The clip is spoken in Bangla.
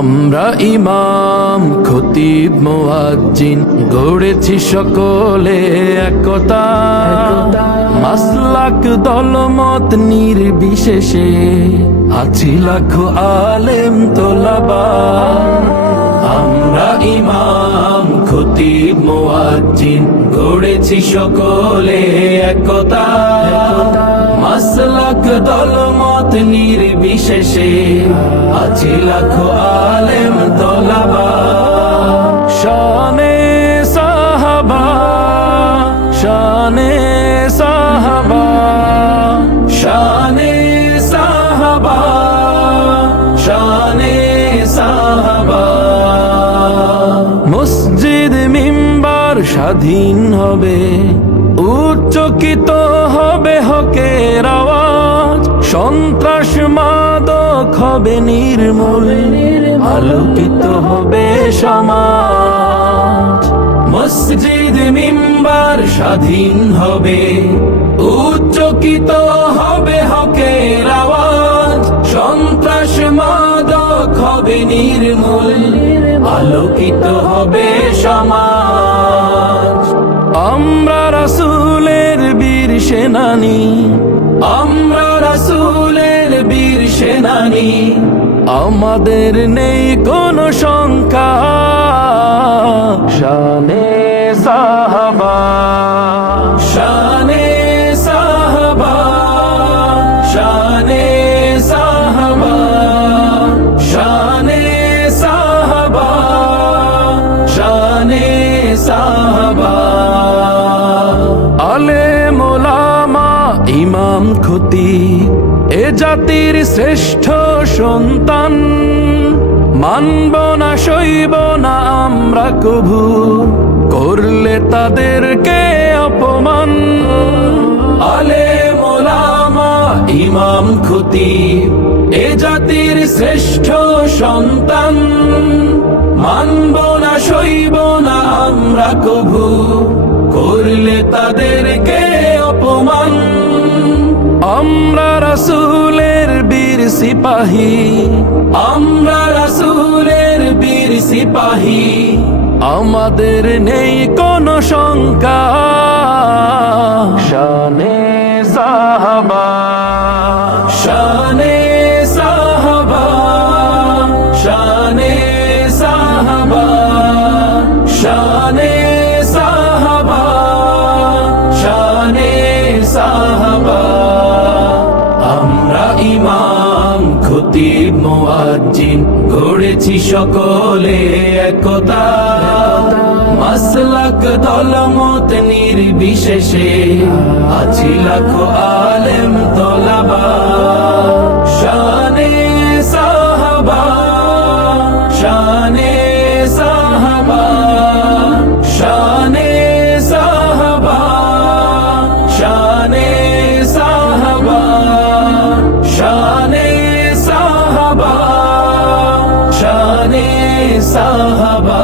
আমরা ইমাম খতিব মুয়াজ্জিন গড়েছি সকলে একতা, মাসলাক দলমত নির্বিশেষে আছি লাখো আলেম তোলাবা। আমরা ইমাম খতিব মুয়াজ্জিন গড়েছি সকলে একতা, মাসলাক দলমত নির্বিশেষে আছি লাখো আলেম তোলাবা। শানে সাহাবা, শানে সাহাবা, শানে সাহাবা, শানে সাহাবা। মসজিদ মিম্বার স্বাধীন হবে, উচ্চকিত হবে হকের আওয়াজ, সন্ত্রাস মাদক হবে নির্মূল, আলোকিত হবে সমাজ। মসজিদ মিম্বার স্বাধীন হবে, উচ্চকিত হবে হকের আওয়াজ, সন্ত্রাস মাদক হবে নির্মূল, আলোকিত হবে সমাজ। আমরা রাসূলের বীর সেনানী, আমরা রাসূলের বীর সেনানী, আমাদের নেই কোনো শঙ্কা। শানে সাহাবা, শানে সাহাবা, শানে সাহাবা, শানে সাহাবা, শানে সাহাবা। আলেম ওলামা ইমাম খতিব এ জাতির শ্রেষ্ঠ সন্তান, মানব না সইব না আমরা কভু করলে তাদেরকে অপমান। আলেম ওলামা ইমাম খতিব এ জাতির শ্রেষ্ঠ সন্তান, মানব না সইব না আমরা কভু করলে তাদেরকে অপমান। আমরা রাসূলের বীর সিপাহী, আমরা রাসূলের বীর সিপাহী, আমাদের নেই কোনো শঙ্কা। শানে সাহাবা, শানে সাহাবা, শানে সাহাবা, শানে সাহাবা, শানে সাহাবা। আমরা ইমাম খতিব মুয়াজ্জিন গড়েছি সকলে একতা, মাসলাক দলমত নির্বিশেষে আছি লাখো আলেম তোলাবা। শানে সাহাবা, শানে সাহাবা, শানে সাহাবা, শানে সাহাবা, শানে সাহাবা, শানে সাহাবা।